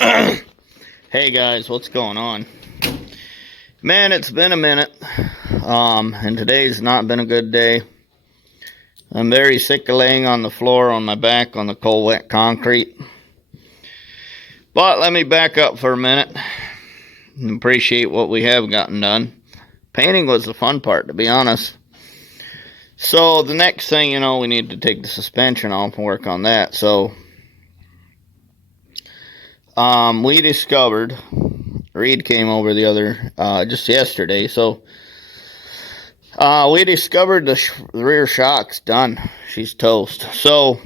Hey guys, what's going on? Man, it's been a minute. And today's not been a good day. I'm very sick of laying on the floor on my back on the cold, wet concrete. But let me back up for a minute and appreciate what we have gotten done. Painting was the fun part, to be honest. So the next thing you know, we need to take the suspension off and work on that. So we discovered, Reed came over just yesterday, so we discovered the rear shock's done. She's toast. So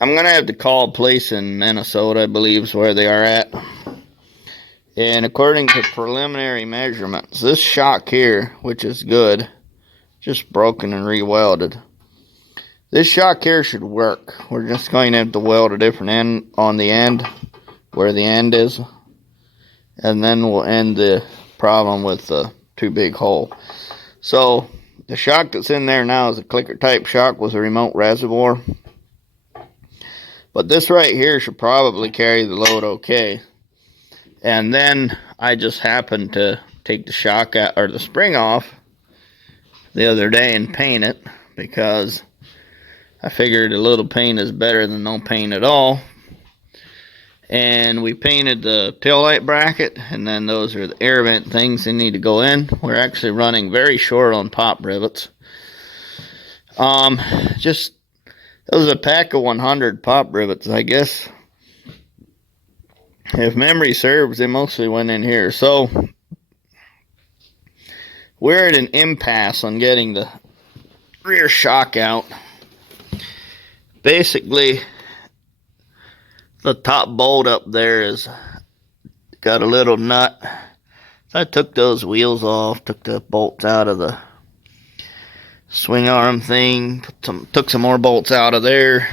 I'm going to have to call a place in Minnesota, I believe is where they are at. And according to preliminary measurements, this shock here, which is good, just broken and re-welded. This shock here should work. We're just going to have to weld a different end on the end, where the end is. And then we'll end the problem with the too big hole. So the shock that's in there now is a clicker type shock with a remote reservoir. But this right here should probably carry the load okay. And then I just happened to take the shock out, or the spring off the other day and paint it, because I figured a little paint is better than no paint at all. And we painted the taillight bracket, and then those are the air vent things that need to go in. We're actually running very short on pop rivets. Just, that was a pack of 100 pop rivets, I guess. If memory serves, they mostly went in here. So we're at an impasse on getting the rear shock out. Basically, the top bolt up there is got a little nut. So I took those wheels off, took the bolts out of the swing arm thing, took some more bolts out of there.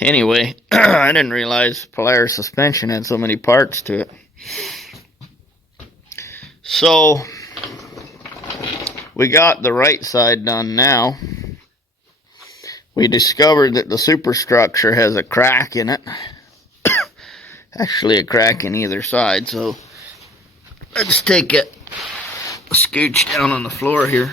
Anyway, I didn't realize Polaris suspension had so many parts to it. So we got the right side done now. We discovered that the superstructure has a crack in it. Actually a crack in either side. So let's take it, scooch down on the floor here.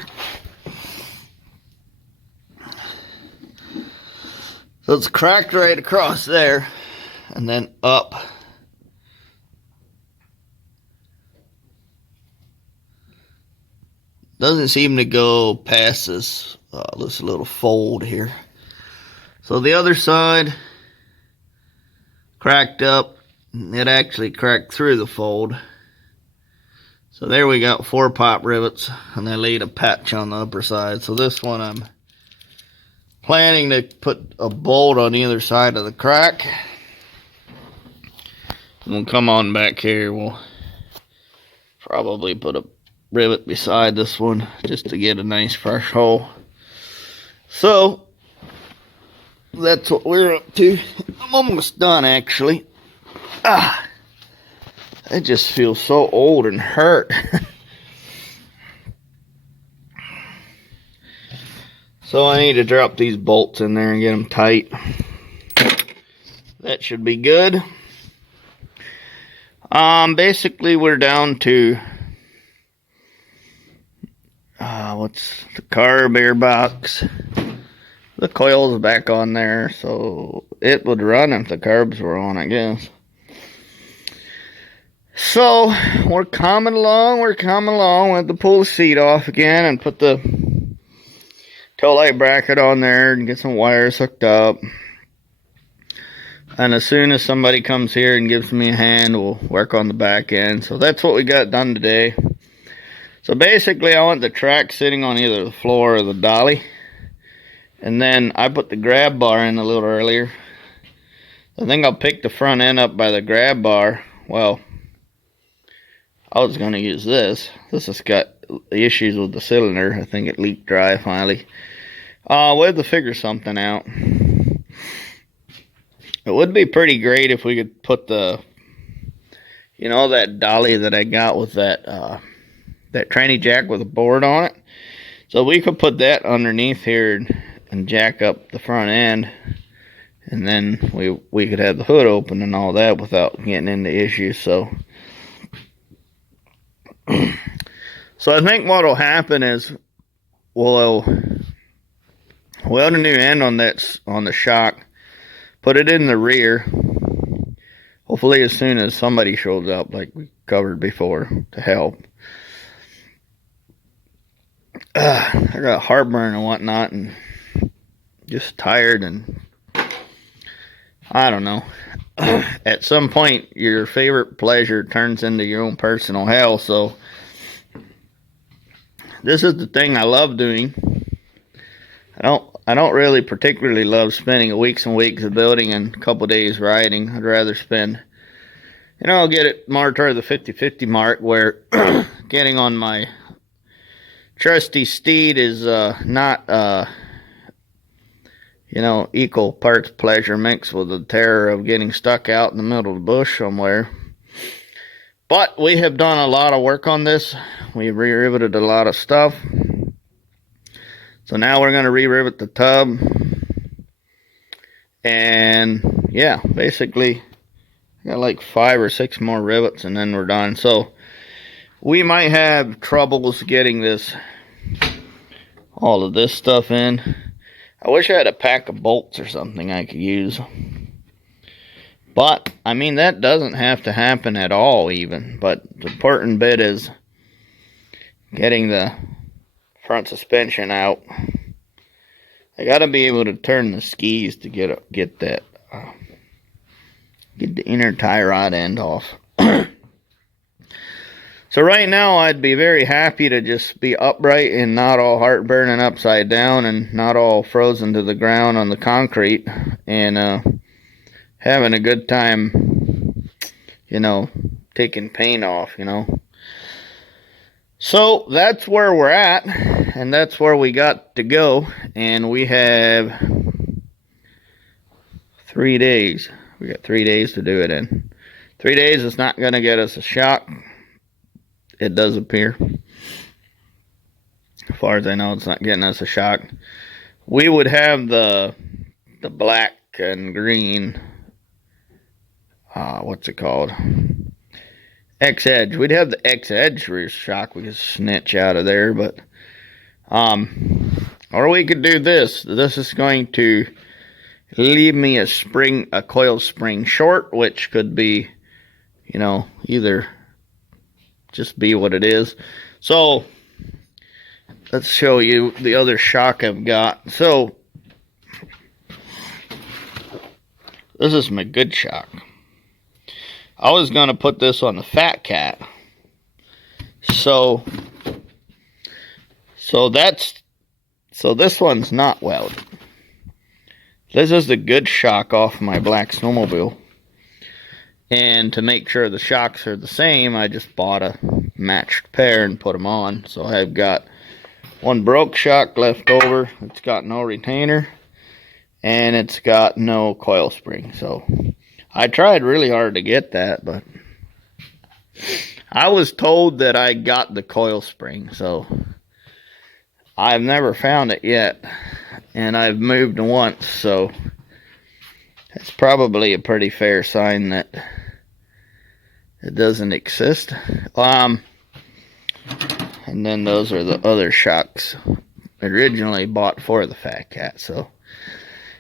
So it's cracked right across there, and then up. Doesn't seem to go past this little fold here. So the other side cracked up. It actually cracked through the fold. So there we got 4 pop rivets, and they laid a patch on the upper side. So this one I'm planning to put a bolt on either side of the crack. And we'll come on back here. We'll probably put a rivet beside this one just to get a nice fresh hole. So that's what we're up to. I'm almost done, actually. I just feel so old and hurt. So I need to drop these bolts in there and get them tight. That should be good. Basically we're down to what's the carb air box. The coil's back on there, so it would run if the carbs were on, I guess. So we're coming along. We have to pull the seat off again and put the tail light bracket on there and get some wires hooked up. And as soon as somebody comes here and gives me a hand, we'll work on the back end. So that's what we got done today. So basically I want the track sitting on either the floor or the dolly. And then I put the grab bar in a little earlier. I think I'll pick the front end up by the grab bar. Well, I was going to use this. This has got issues with the cylinder. I think it leaked dry finally. We'll have to figure something out. It would be pretty great if we could put the, that dolly that I got with that tranny jack with a board on it. So we could put that underneath here and jack up the front end And then we could have the hood open and all that without getting into issues. So I think what'll happen is we'll weld a new end on the shock, put it in the rear. Hopefully as soon as somebody shows up, like we covered before, to help. I got heartburn and whatnot, and just tired, and I don't know. At some point, your favorite pleasure turns into your own personal hell. So this is the thing I love doing. I don't really particularly love spending weeks and weeks of building and a couple days riding. I'd rather spend, I'll get it more toward the 50-50 mark, where getting on my trusty steed is not equal parts pleasure mixed with the terror of getting stuck out in the middle of the bush somewhere. But we have done a lot of work on this. We re-riveted a lot of stuff. So now we're going to re-rivet the tub. And yeah, basically, got like 5 or 6 more rivets and then we're done. So we might have troubles getting all of this stuff in. I wish I had a pack of bolts or something I could use. But, I mean, that doesn't have to happen at all even. But the important bit is getting the front suspension out. I gotta be able to turn the skis to get the inner tie rod end off. So right now I'd be very happy to just be upright and not all heartburn and upside down and not all frozen to the ground on the concrete, and having a good time, taking pain off, So that's where we're at, and that's where we got to go, and we have 3 days. We got 3 days to do it in. 3 days is not going to get us a shock. It does appear. As far as I know, it's not getting us a shock. We would have the black and green, what's it called? X-Edge. We'd have the X-Edge rear shock we could snitch out of there, but or we could do this. This is going to leave me a coil spring short, which could be, either just be what it is. So let's show you the other shock I've got. So this is my good shock. I was going to put this on the Fat Cat. So this one's not welded. This is the good shock off my black snowmobile. And to make sure the shocks are the same, I just bought a matched pair and put them on. So I've got one broke shock left over. It's got no retainer. And it's got no coil spring. So I tried really hard to get that, but I was told that I got the coil spring, so I've never found it yet, and I've moved once, so it's probably a pretty fair sign that it doesn't exist. And then those are the other shocks originally bought for the Fat Cat. So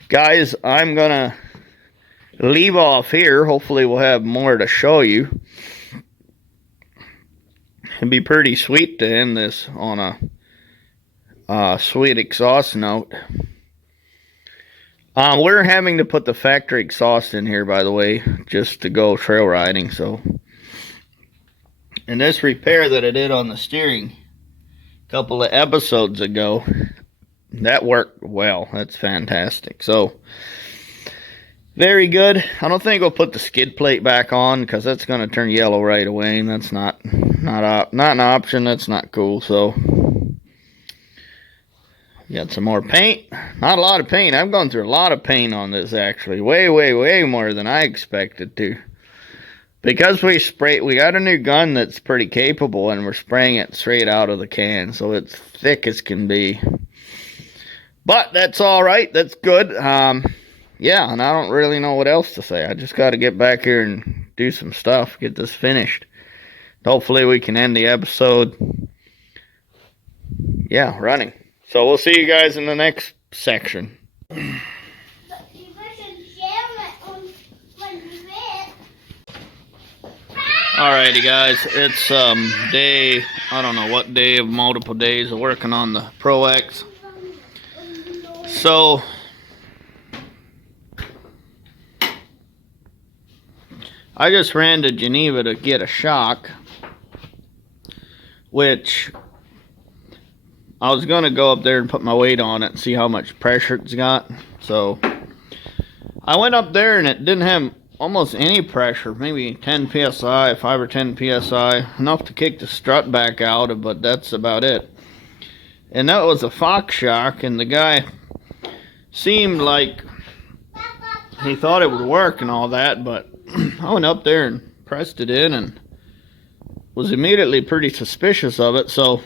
guys, I'm gonna leave off here. Hopefully we'll have more to show you. It'd be pretty sweet to end this on a sweet exhaust note. We're having to put the factory exhaust in here, by the way, just to go trail riding. So, and this repair that I did on the steering a couple of episodes ago, that worked well. That's fantastic. So very good. I don't think we'll put the skid plate back on because that's going to turn yellow right away, and that's not an option. That's not cool. So got some more paint. Not a lot of paint. I've gone through a lot of paint on this, actually. Way more than I expected to. Because we got a new gun that's pretty capable, and we're spraying it straight out of the can, so it's thick as can be. But that's all right. That's good. yeah, and I don't really know what else to say. I just got to get back here and do some stuff, get this finished. Hopefully we can end the episode, yeah, running. So we'll see you guys in the next section. Alrighty guys, it's day, I don't know what day of multiple days of working on the ProX. So I just ran to Geneva to get a shock, which I was going to go up there and put my weight on it and see how much pressure it's got. So I went up there and it didn't have almost any pressure, maybe 10 psi, 5 or 10 psi, enough to kick the strut back out, but that's about it. And that was a Fox shock, and the guy seemed like he thought it would work and all that, but I went up there and pressed it in and was immediately pretty suspicious of it. So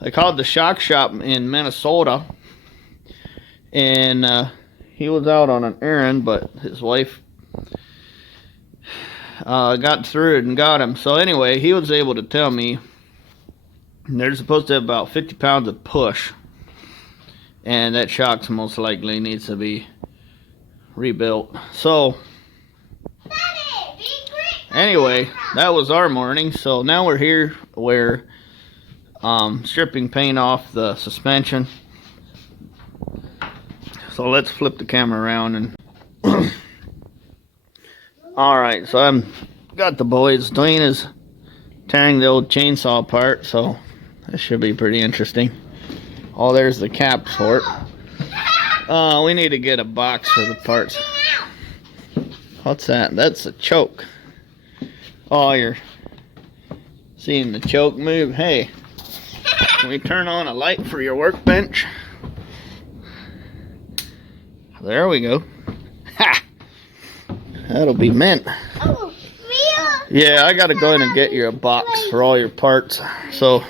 I called the shock shop in Minnesota, and he was out on an errand, but his wife got through it and got him. So anyway, he was able to tell me they're supposed to have about 50 pounds of push, and that shock most likely needs to be rebuilt. So anyway, that was our morning. So now we're here, we're stripping paint off the suspension. So let's flip the camera around and alright, so I'm got the boys. Dwayne is tearing the old chainsaw apart, so this should be pretty interesting. Oh, there's the caps for it. We need to get a box for the parts. What's that? That's a choke. Oh, you're seeing the choke move. Hey, can we turn on a light for your workbench? There we go. Ha! That'll be mint. Oh, yeah, I gotta go in and get you a box for all your parts. So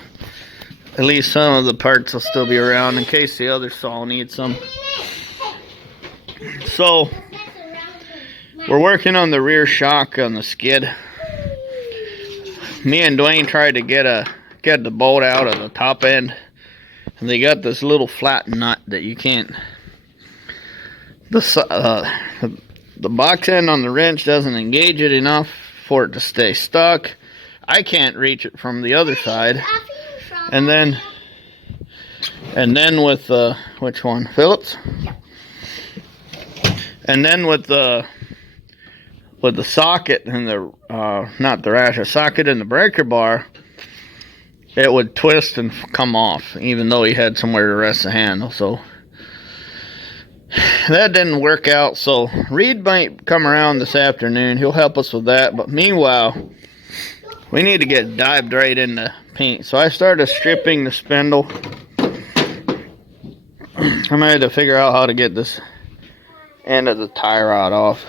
at least some of the parts will still be around in case the other saw needs some. So we're working on the rear shock on the skid. Me and Dwayne tried to get the bolt out of the top end, and they got this little flat nut that you can't. The box end on the wrench doesn't engage it enough for it to stay stuck. I can't reach it from the other side. And then with which one? Phillips? And then with the socket and the not the rasher, socket and the breaker bar, it would twist and come off, even though he had somewhere to rest the handle. So that didn't work out. So Reed might come around this afternoon. He'll help us with that. But meanwhile, we need to get dived right into paint. So I started stripping the spindle. I'm gonna have to figure out how to get this end of the tie rod off.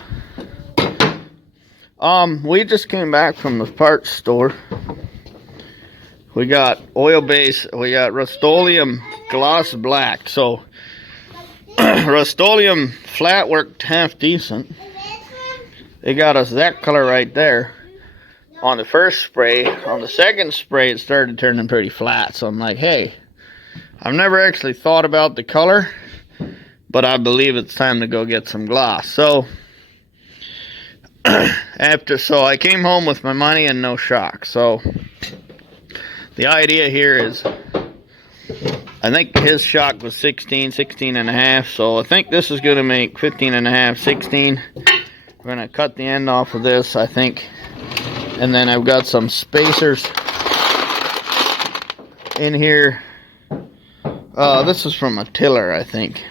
We just came back from the parts store. We got oil base, we got Rust-Oleum gloss black. So Rust-Oleum flat worked half decent. They got us that color right there on the first spray. On the second spray, it started turning pretty flat. So I'm like, hey, I've never actually thought about the color, but I believe it's time to go get some gloss. So so I came home with my money and no shock. So the idea here is, I think his shock was 16 and a half, so I think this is going to make 15 and a half, 16. We're going to cut the end off of this, I think. And then I've got some spacers in here. This is from a tiller, I think.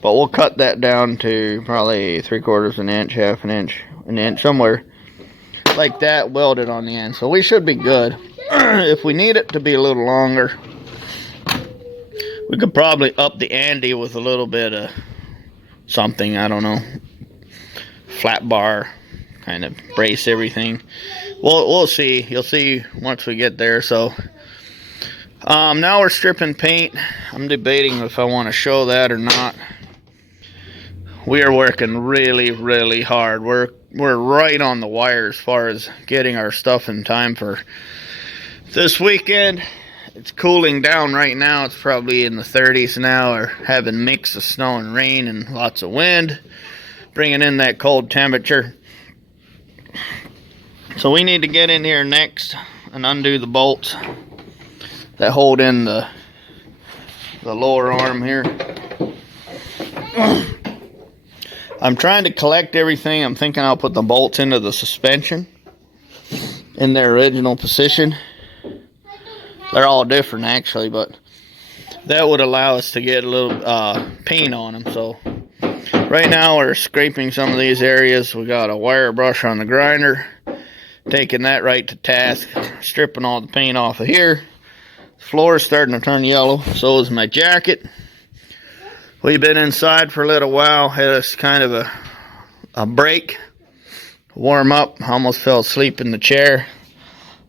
But we'll cut that down to probably 3/4 an inch, half an inch, somewhere like that, welded on the end. So we should be good. If we need it to be a little longer, we could probably up the ante with a little bit of something, I don't know, flat bar, kind of brace everything. We'll see. You'll see once we get there. So now we're stripping paint. I'm debating if I want to show that or not. we are working really, really hard. We're right on the wire as far as getting our stuff in time for this weekend. It's cooling down right now. It's probably in the 30s now, or having a mix of snow and rain and lots of wind, bringing in that cold temperature. So we need to get in here next and undo the bolts that hold in the lower arm here. I'm trying to collect everything. I'm thinking I'll put the bolts into the suspension in their original position. They're all different actually, but that would allow us to get a little paint on them. So right now we're scraping some of these areas. We got a wire brush on the grinder, taking that right to task, stripping all the paint off of here. The floor is starting to turn yellow, so is my jacket. We've been inside for a little while, had us kind of a break, warm up, almost fell asleep in the chair.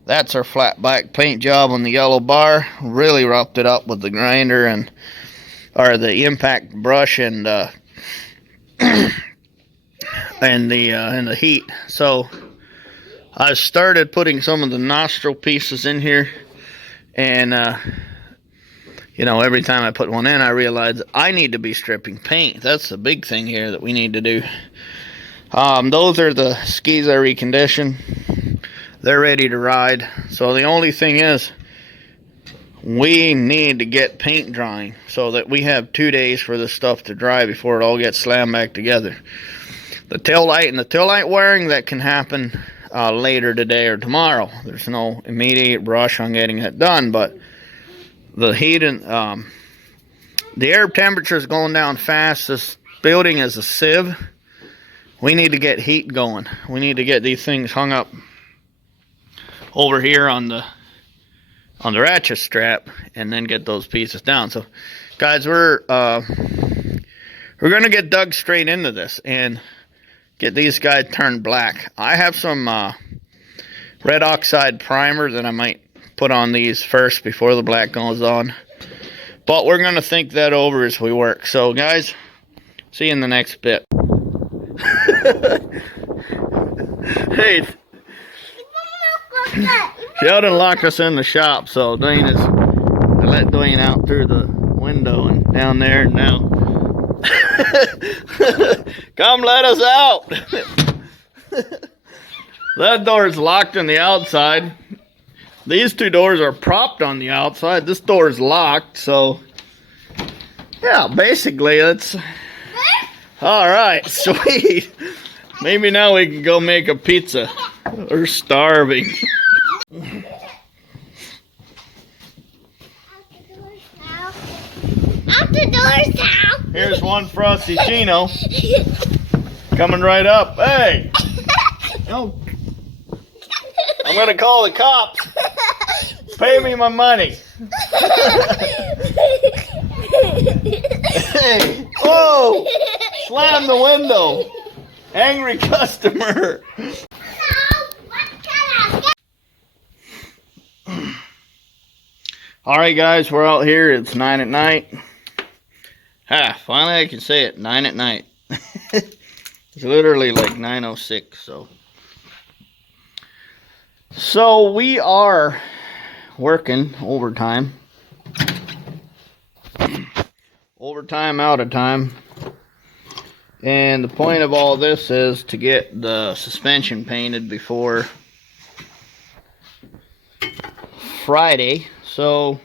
That's our flat back paint job on the yellow bar. Really roughed it up with the grinder or the impact brush and the heat. So I started putting some of the nostril pieces in here, and you know, every time I put one in, I realize I need to be stripping paint. That's the big thing here that we need to do. Those are the skis I reconditioned. They're ready to ride. So the only thing is, we need to get paint drying so that we have 2 days for this stuff to dry before it all gets slammed back together. The tail light and the tail light wiring, that can happen later today or tomorrow. There's no immediate rush on getting it done, but the heat and the air temperature is going down fast. This building is a sieve. We need to get heat going. We need to get these things hung up over here on the ratchet strap, and then get those pieces down. So guys, we're gonna get dug straight into this and get these guys turned black. I have some red oxide primer that I might put on these first before the black goes on, but we're gonna think that over as we work. So guys, see you in the next bit. Hey, Sheldon locked us in the shop, so I let Dwayne out through the window and down there, and now come let us out. That door is locked on the outside. These two doors are propped on the outside. This door is locked, so yeah, basically it's all right. Sweet. Maybe now we can go make a pizza. We're starving. Out the doors now. Here's one Frosty Chino coming right up. Hey! Oh, I'm gonna call the cops. Pay me my money. Hey! Whoa! Slam the window. Angry customer. Alright guys, we're out here. It's 9 at night. Finally I can say it. 9 at night. It's literally like 9:06, so we are working overtime. Overtime, out of time. And the point of all this is to get the suspension painted before Friday. So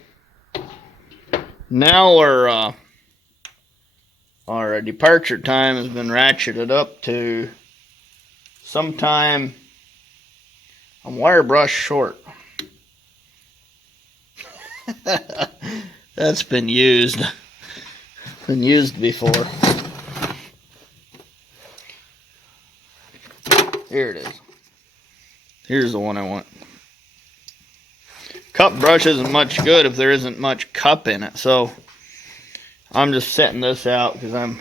now our departure time has been ratcheted up to sometime. I'm wire brush short. That's been used. Been used before. Here it is. Here's the one I want. Cup brush isn't much good if there isn't much cup in it, so I'm just setting this out because I'm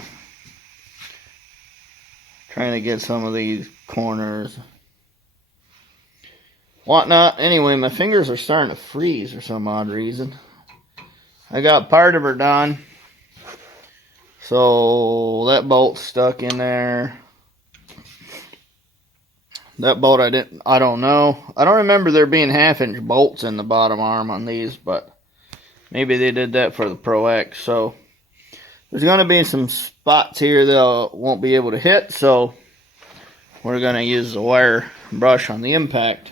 trying to get some of these corners, whatnot. Anyway, my fingers are starting to freeze for some odd reason. I got part of her done. So that bolt's stuck in there. That bolt I don't know. I don't remember there being 1/2-inch bolts in the bottom arm on these, but maybe they did that for the ProX. So there's going to be some spots here that I won't be able to hit, so we're going to use the wire brush on the impact.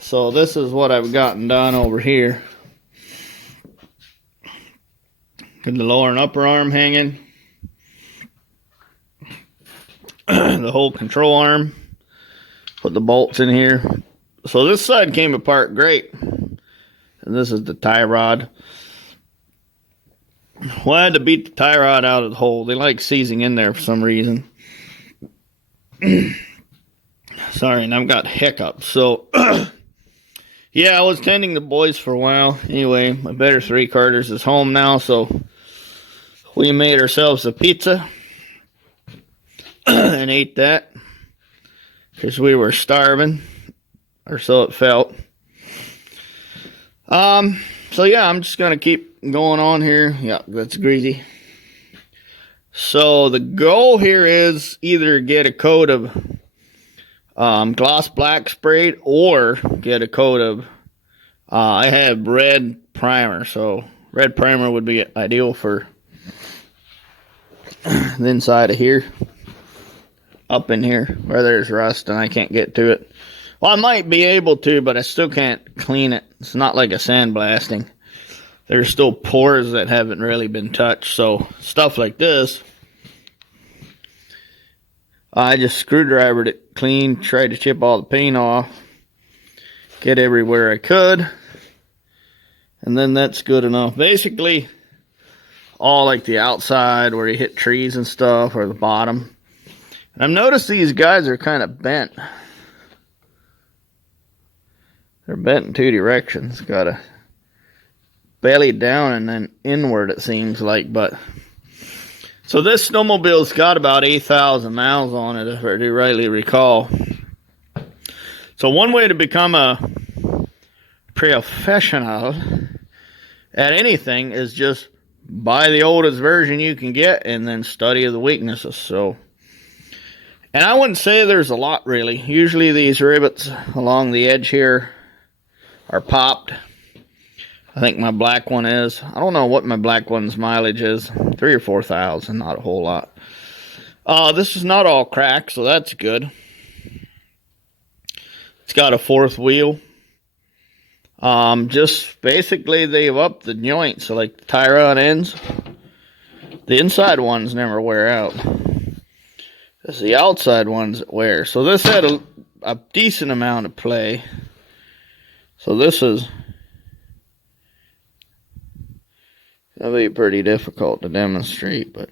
So this is what I've gotten done over here. Got the lower and upper arm hanging. The whole control arm. Put the bolts in here. So this side came apart great. And this is the tie rod. Well, I had to beat the tie rod out of the hole. They like seizing in there for some reason. Sorry, and I've got hiccups. So, yeah, I was tending the boys for a while. Anyway, my better 3-quarters is home now, so we made ourselves a pizza and ate that because we were starving, or so it felt. So yeah, I'm just gonna keep going on here. Yeah, that's greasy. So the goal here is either get a coat of gloss black sprayed or get a coat of I have red primer, so red primer would be ideal for the inside of here, up in here where there's rust and I can't get to it. Well, I might be able to, but I still can't clean it. It's not like a sandblasting. There's still pores that haven't really been touched, so stuff like this, I just screwdrivered it clean, tried to chip all the paint off, get everywhere I could, and then that's good enough. Basically, all like the outside where you hit trees and stuff, or the bottom. And I've noticed these guys are kind of bent. They're bent in 2 directions. Got a belly down and then inward, it seems like. But so this snowmobile's got about 8,000 miles on it, if I do rightly recall. So one way to become a professional at anything is just buy the oldest version you can get and then study the weaknesses. So, and I wouldn't say there's a lot really. Usually these rivets along the edge here are popped. I think my black one is. I don't know what my black one's mileage is. 3,000 or 4,000, not a whole lot. This is not all cracked, so that's good. It's got a 4th wheel. Just basically they've upped the joints, so like the tie rod ends. The inside ones never wear out. It's the outside ones that wear. So this had a decent amount of play. So this is gonna be pretty difficult to demonstrate, but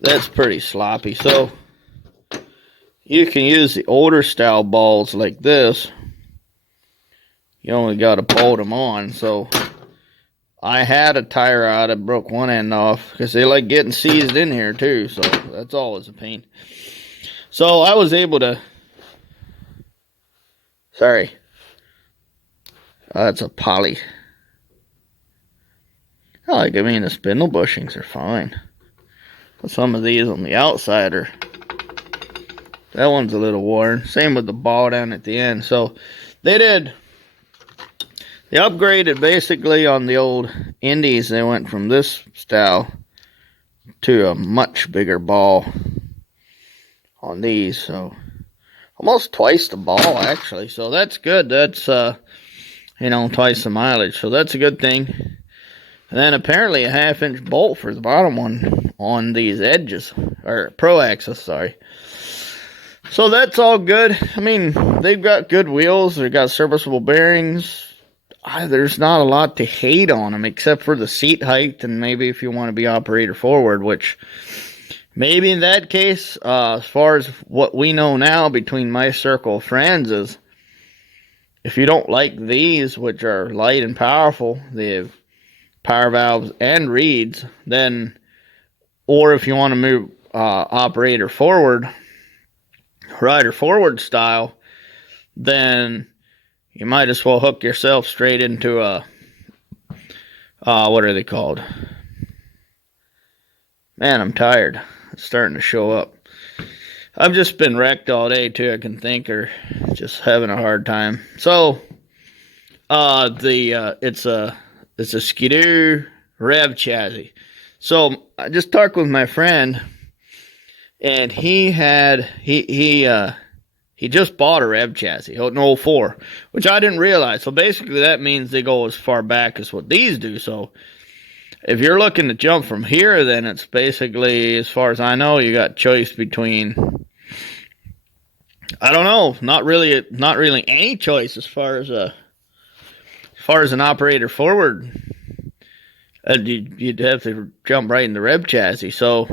that's pretty sloppy. So you can use the older style balls like this. You only got to bolt them on. So I had a tie rod. I broke one end off because they like getting seized in here too. So that's always a pain. So I was able to. Sorry. That's a poly. I mean, the spindle bushings are fine. But some of these on the outside are. That one's a little worn. Same with the ball down at the end. So they did. They upgraded basically on the old Indies. They went from this style to a much bigger ball on these. So almost twice the ball actually. So that's good. That's twice the mileage. So that's a good thing. And then apparently a 1/2-inch bolt for the bottom one on these edges, or ProX, sorry. So that's all good. I mean, they've got good wheels. They've got serviceable bearings. There's not a lot to hate on them except for the seat height and maybe if you want to be operator forward, which maybe in that case, as far as what we know now between my circle of friends is, if you don't like these, which are light and powerful, they have power valves and reeds, then, or if you want to move operator forward, rider forward style, then you might as well hook yourself straight into a what are they called? Man, I'm tired. It's starting to show up. I've just been wrecked all day too. I can think, or just having a hard time. So, it's a Skidoo Rev chassis. So I just talked with my friend, and he just bought a Rev chassis, an 04, which I didn't realize. So basically, that means they go as far back as what these do. So if you're looking to jump from here, then it's basically, as far as I know, you got choice between, I don't know, not really any choice as far as an operator forward. You'd have to jump right in the Rev chassis. So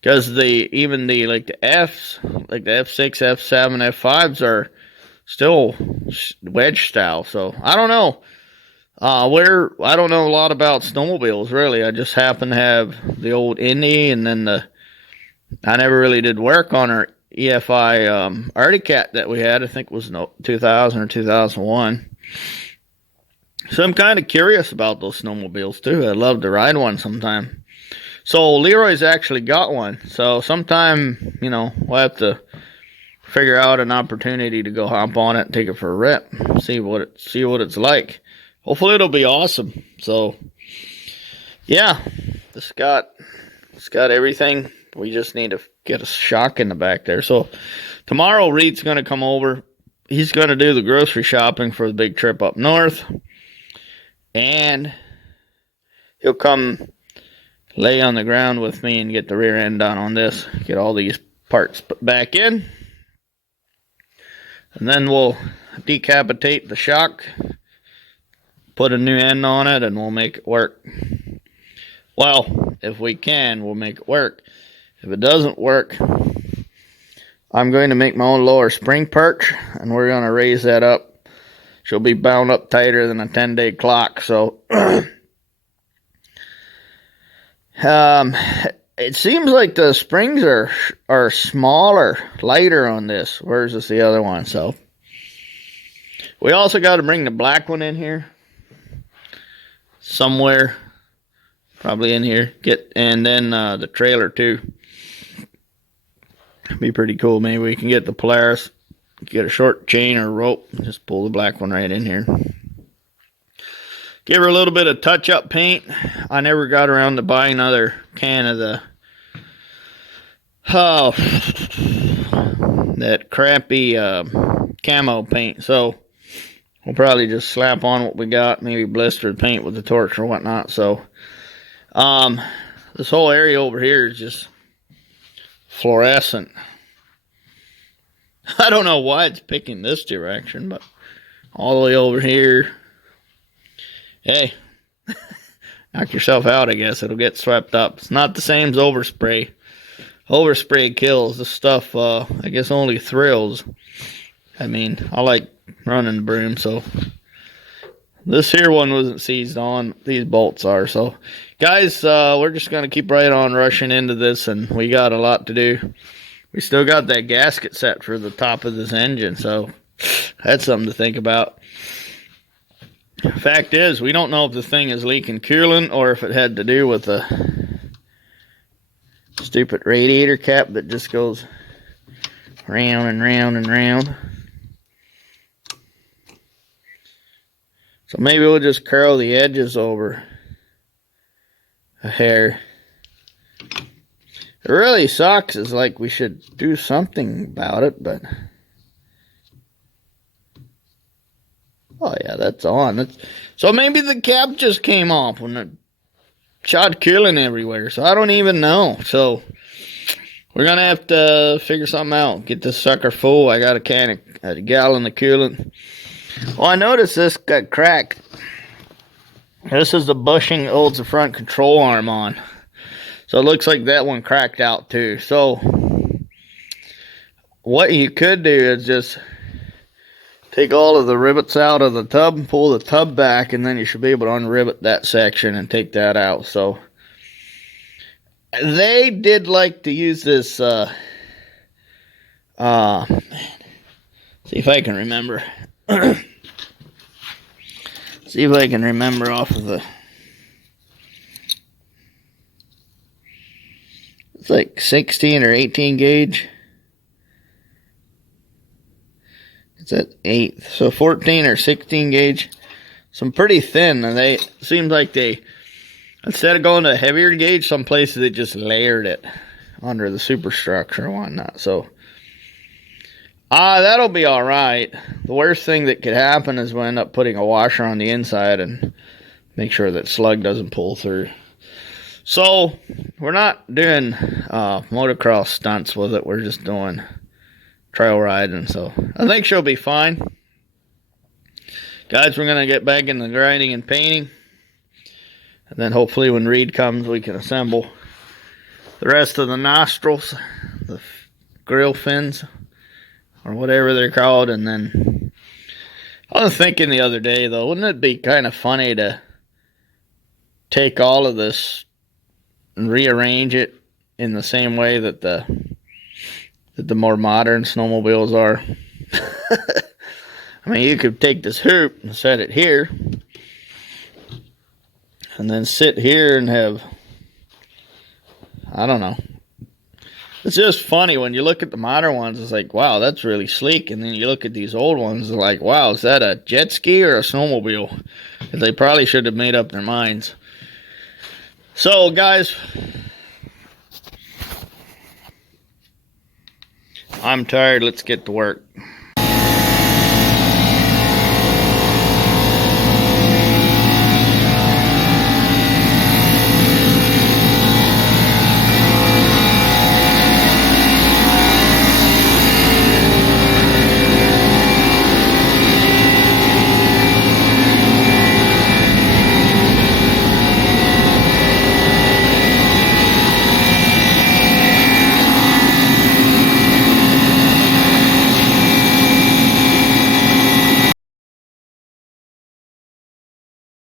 because the Fs, like the F6, F7, F5s are still wedge style. So I don't know. I don't know a lot about snowmobiles really. I just happen to have the old Indy, and then I never really did work on our EFI Arctic Cat that we had. I think it was 2000 or 2001. So I'm kind of curious about those snowmobiles too. I'd love to ride one sometime. So Leroy's actually got one. So sometime, we'll have to figure out an opportunity to go hop on it and take it for a rip. See what it's like. Hopefully it'll be awesome. So yeah, it's got everything. We just need to get a shock in the back there. So tomorrow Reed's going to come over. He's going to do the grocery shopping for the big trip up north. And he'll come lay on the ground with me and get the rear end done on this. Get all these parts put back in. And then we'll decapitate the shock. Put a new end on it and we'll make it work. Well, if we can, we'll make it work. If it doesn't work, I'm going to make my own lower spring perch. And we're going to raise that up. She'll be bound up tighter than a 10-day clock. So it seems like the springs are smaller, lighter on this. Where's this the other one? So we also got to bring the black one in here somewhere, probably in here. And then the trailer too. Be pretty cool. Maybe we can get the Polaris, get a short chain or rope, and just pull the black one right in here. Give her a little bit of touch-up paint. I never got around to buying another can of that crappy camo paint. So we'll probably just slap on what we got, maybe blister the paint with the torch or whatnot. So this whole area over here is just fluorescent. I don't know why it's picking this direction, but all the way over here. Hey, knock yourself out, I guess. It'll get swept up. It's not the same as overspray. Overspray kills. This stuff, I guess, only thrills. I mean, I like running the broom, so. This here one wasn't seized on. These bolts are. So, guys, we're just going to keep right on rushing into this, and we got a lot to do. We still got that gasket set for the top of this engine, so that's something to think about. Fact is, we don't know if the thing is leaking coolant or if it had to do with the stupid radiator cap that just goes round and round and round. So maybe we'll just curl the edges over a hair. It really sucks. It's like we should do something about it, but oh yeah, that's on. So maybe the cap just came off when it shot coolant everywhere. So I don't even know. So we're gonna have to figure something out. Get this sucker full. I got a gallon of coolant. Well, I noticed this got cracked. This is the bushing that holds the front control arm on. So it looks like that one cracked out too. So what you could do is just take all of the rivets out of the tub and pull the tub back, and then you should be able to unrivet that section and take that out. So they did like to use this, see if I can remember. See if I can remember off of the It's like 16 or 18 gauge. It's at 8th. So 14 or 16 gauge. Some pretty thin. And they seems like they, instead of going to a heavier gauge, some places they just layered it under the superstructure and whatnot. So that'll be all right. The worst thing that could happen is we end up putting a washer on the inside and make sure that slug doesn't pull through. So we're not doing motocross stunts with it. We're just doing trail riding. So I think she'll be fine. Guys, we're going to get back into grinding and painting. And then hopefully when Reed comes, we can assemble the rest of the nostrils, the grill fins, or whatever they're called. And then I was thinking the other day, though, wouldn't it be kind of funny to take all of this and rearrange it in the same way that the more modern snowmobiles are? I mean, you could take this hoop and set it here, and then sit here and have, I don't know. It's just funny when you look at the modern ones. It's like, wow, that's really sleek. And then you look at these old ones, it's like, wow, is that a jet ski or a snowmobile? They probably should have made up their minds. So, guys, I'm tired. Let's get to work.